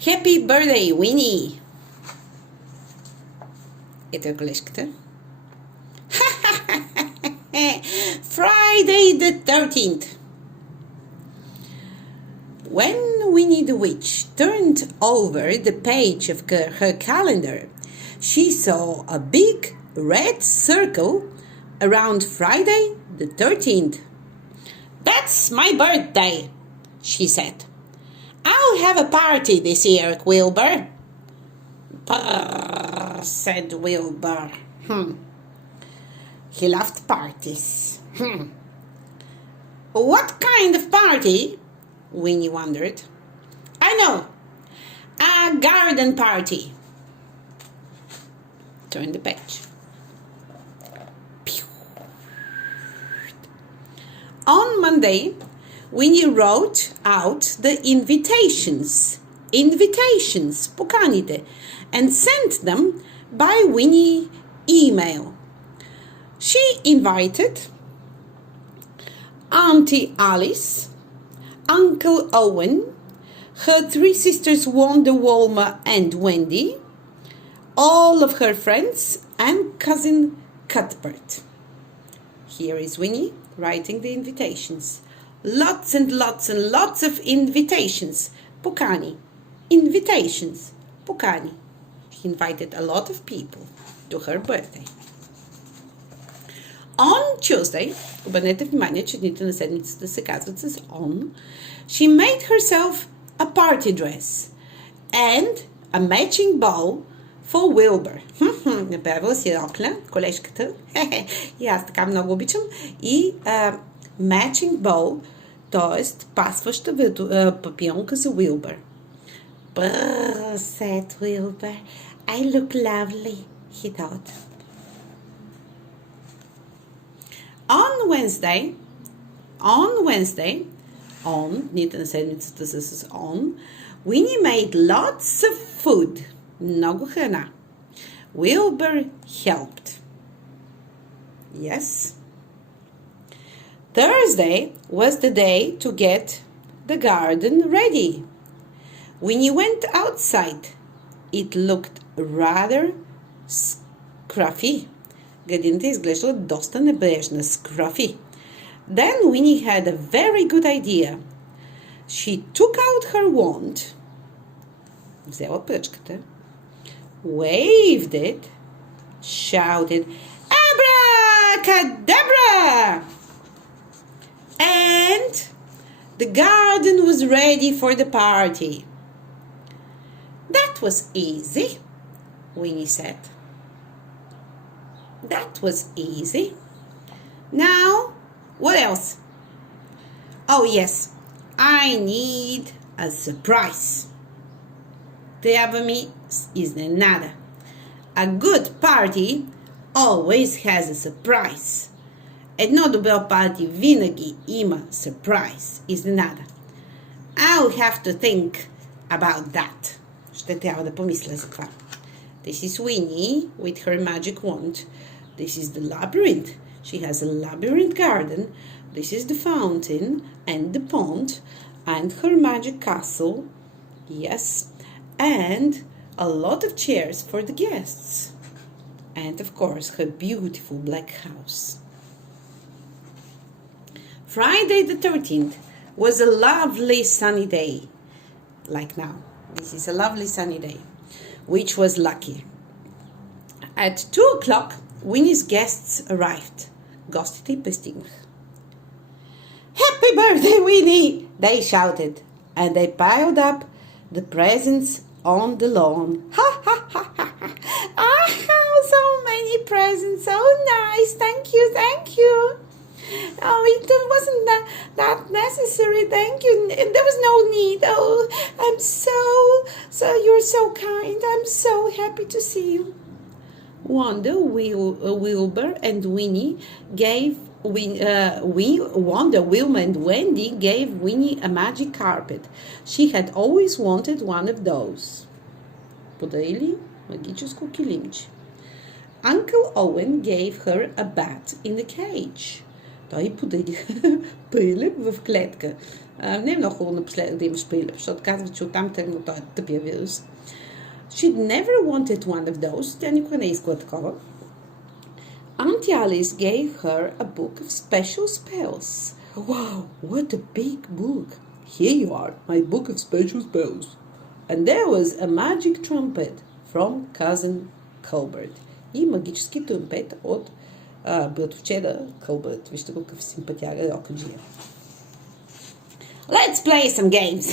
Happy birthday, Winnie! Ето е колежката. Friday the 13th. When Winnie the Witch turned over the page of her calendar, she saw a big red circle around Friday the 13th. "That's my birthday," she said. "I'll have a party this year, Wilbur." "Brrr," said Wilbur. He loved parties. "What kind of party?" Winnie wondered. "I know. A garden party." Turn the page. On Monday, Winnie wrote out the invitations, поканите, and sent them by Winnie email. She invited Auntie Alice, Uncle Owen, her three sisters Wanda, Walma, and Wendy, all of her friends, and cousin Cuthbert. Here is Winnie writing the invitations. Lots and lots and lots of invitations. Покани. Invitations. Покани. She invited a lot of people to her birthday. On Tuesday, обърнете внимание, че дните на седмицата се казват с on, she made herself a party dress and a matching bow for Wilbur. Направила си рокля, колежката. И аз така много обичам. И matching bow, т.е. пасваща папионка за Wilbur. "Brrr," said Wilbur. "I look lovely," he thought. On дните на седмицата са с on, Winnie made lots of food. Много храна. Wilbur helped. Yes. Thursday was the day to get the garden ready. Winnie went outside. It looked rather scruffy. Градината изглеждала доста небрежна, scruffy. Then Winnie had a very good idea. She took out her wand, взела пръчката, waved it, shouted, "Abracadabra!" And the garden was ready for the party. "That was easy," Winnie said. "That was easy. Now, what else? Oh, yes, I need a surprise. Трябва ми изненада. A good party always has a surprise. Едно добро парти винаги има surprise, изненада. I'll have to think about that. Ще трябва да помисля за това. This is Winnie with her magic wand. This is the labyrinth. She has a labyrinth garden. This is the fountain and the pond and her magic castle. Yes. And a lot of chairs for the guests. And of course, her beautiful black house. Friday the 13th was a lovely sunny day. Like now. This is a lovely sunny day, which was lucky. At 2:00, Winnie's guests arrived. Гостите пристигнаха. "Happy birthday, Winnie!" they shouted, and they piled up the presents on the lawn. Ha ha ha ha ha! Ah, so many presents! So nice! Thank you, thank you! Oh, it wasn't that necessary. Thank you. There was no need. Oh, I'm you're so kind. I'm so happy to see you. Wanda, Wilbur, and Winnie gave Wanda, Wilma, and Wendy gave Winnie a magic carpet. She had always wanted one of those. Подарили магическо килимче. Uncle Owen gave her a bat in a cage. Той подари прилеп в клетка. Не е много хубаво напоследък да имаш прилеп, защото казват, че оттам тръгна този тъпия вирус. She'd never wanted one of those. Тя никога не е искала такова. Auntie Alice gave her a book of special spells. Wow, what a big book. Here you are, my book of special spells. And there was a magic trumpet from cousin Colbert. И магически тромпет от братовчеда Кълбърт. Вижте го какъв симпатяга рокаджия. Let's play some games.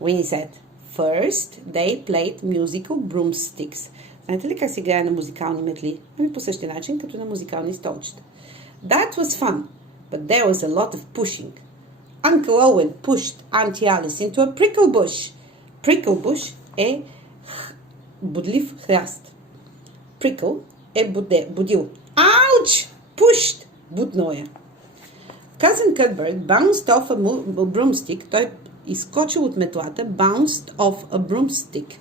Winnie said. First, they played musical broomsticks. Знаете ли как се играе на музикални метли? Ами по същия начин, като на музикални столчета. That was fun, but there was a lot of pushing. Uncle Owen pushed Auntie Alice into a prickle bush. Prickle bush е бодлив храст. Prickle е будил. Ouch! Pushed! Бутнал я. Cousin Cuthbert bounced off a broomstick. Той изскочил от метлата. Bounced off a broomstick.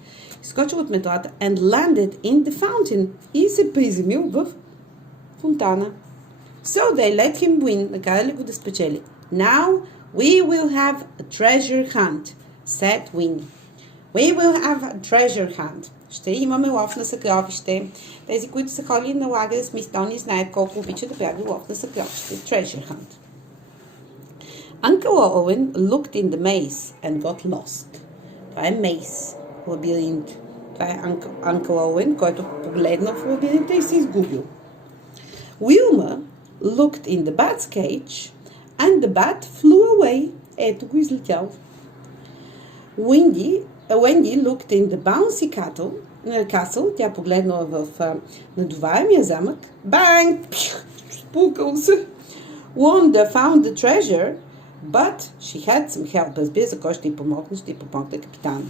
Изскочил от метлата and landed in the fountain. И се приземил в фонтана. So they let him win. Накарали го да спечели. Now we will have a treasure hunt, said Winnie. We will have a treasure hunt. Ще имаме лов на съкровище. Тези, които са ходили на лагер с мис Тони, знаят колко обичат да правят лов на съкровище. Treasure hunt. Uncle Owen looked in the maze and got lost. Това е maze, лабиринт. Това е Uncle Owen, който погледна в лабиринта и се изгубил. Wilma looked in the bat's cage and the bat flew away. Ето го излетял. Wendy looked in the bouncy castle. Тя погледнала в надуваемия замък. Bang! Спукал се. Wanda found the treasure, but she had some help. Разбира се, кой ще й помогне? Ще й помогне капитана.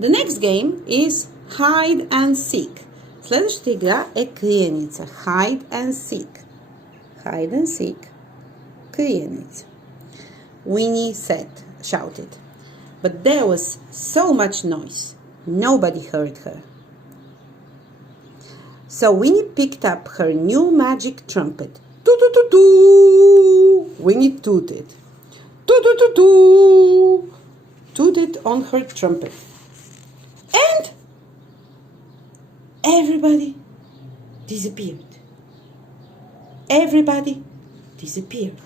The next game is hide and seek. Следващата игра е криеница. Hide and seek. Hide and seek. Криеница. Winnie shouted. But there was so much noise. Nobody heard her. So Winnie picked up her new magic trumpet. Toot-toot-toot-toot! Winnie tooted. Toot-toot-toot-toot! Tooted on her trumpet. And everybody disappeared. Everybody disappeared.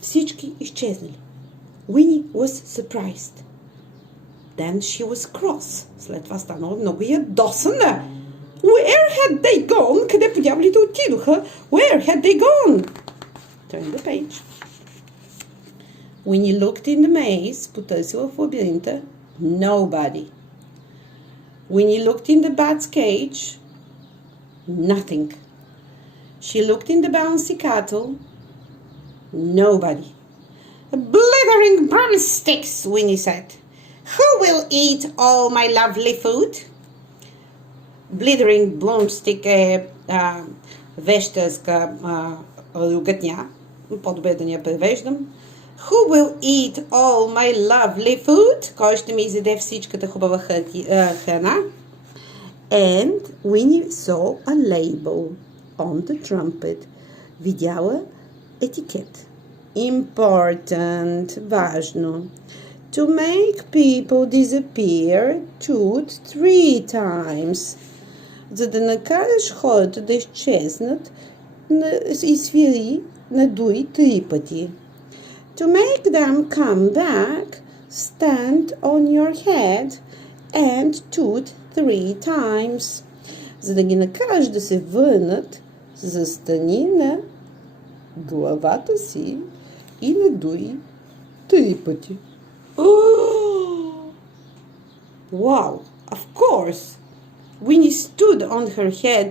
Всички изчезнали. Winnie was surprised. Then she was cross. След това станала много ядосана. Where had they gone? Къде по дяволите отидоха? Where had they gone? Turn the page. Winnie looked in the maze. Потърсила в лабиринта. Nobody. Winnie looked in the bat's cage. Nothing. She looked in the bouncy castle. Nobody. Blithering broomsticks, Winnie said. Who will eat all my lovely food? Blithering broomstick е вещерска ругатня. По-добре да ни я превеждам. Who will eat all my lovely food? Кой ще ми изеде всичката хубава храна? And Winnie saw a label on the trumpet. Видяла етикет. Important, важно. To make people disappear, toot 3 times. За да накараш хората да изчезнат и свири надуй 3 пъти. To make them come back, stand on your head and toot 3 times. За да ги накараш да се върнат, застани на главата си и надуй 3 пъти. Wow, of course. Winnie stood on her head.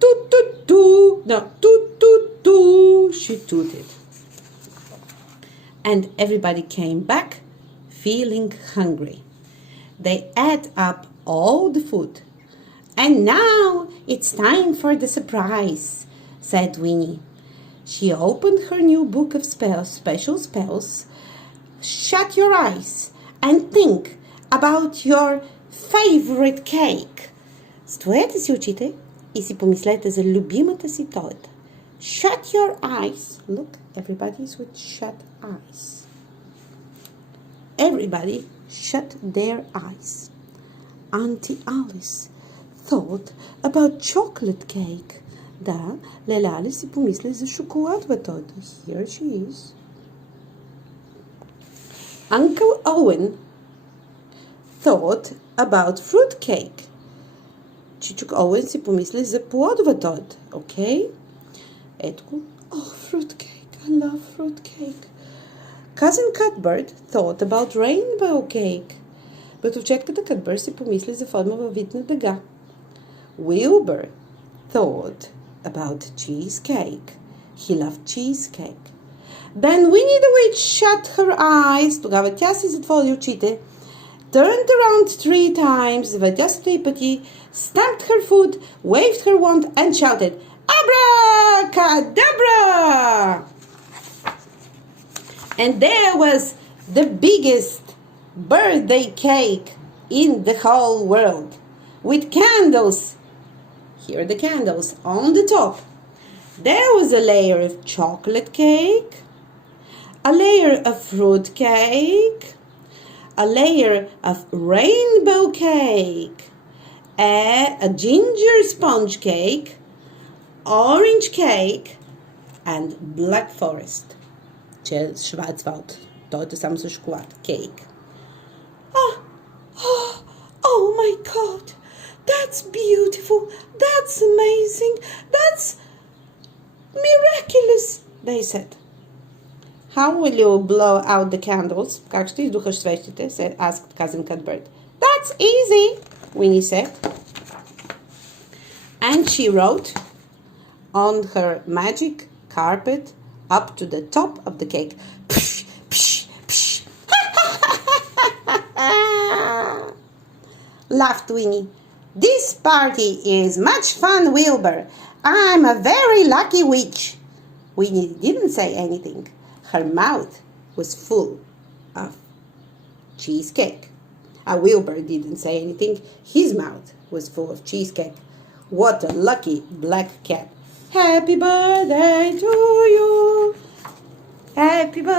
Toot, toot, toot. No, toot, toot, toot. She tooted. And everybody came back feeling hungry. They ate up all the food. And now it's time for the surprise, said Winnie. She opened her new book of special spells. Shut your eyes and think about your favorite cake. Затворете си очите и си помислете за любимата си торта. Shut your eyes. Look, everybody is with shut eyes. Everybody shut their eyes. Auntie Alice thought about chocolate cake. Да, Леля Али си помисли за шоколадова торта. Here she is. Uncle Owen thought about fruit cake. Чичук Оуен си помисли за плодова торта. Okay? Ето го. Oh, fruit cake. I love fruit cake. Cousin Cuthbert thought about rainbow cake. Братовчетката Cuthbert си помисли за форма във вид на дъга. Wilbur thought about cheesecake. He loved cheesecake. Then Winnie the Witch shut her eyes. Тогава тя си затвори очите. Turned around 3 times. Завъртя се 3 пъти. Stamped her foot. Waved her wand and shouted, Abracadabra! And there was the biggest birthday cake in the whole world. With candles. Here are the candles on the top. There was a layer of chocolate cake, a layer of fruit cake, a layer of rainbow cake, a ginger sponge cake, orange cake, and black forest. Schwarzwald. Torte samo sa šokolade. Cake. Oh my God. That's beautiful. That's amazing. That's miraculous, they said. How will you blow out the candles? Как ще издухаш свещите? Asked Cousin Cuthbert. That's easy, Winnie said. And she wrote on her magic carpet up to the top of the cake. Psh, psh, psh. Laughed Winnie. This party is much fun, Wilbur. I'm a very lucky witch. Winnie didn't say anything. Her mouth was full of cheesecake. Wilbur didn't say anything. His mouth was full of cheesecake. What a lucky black cat. Happy birthday to you. Happy birthday.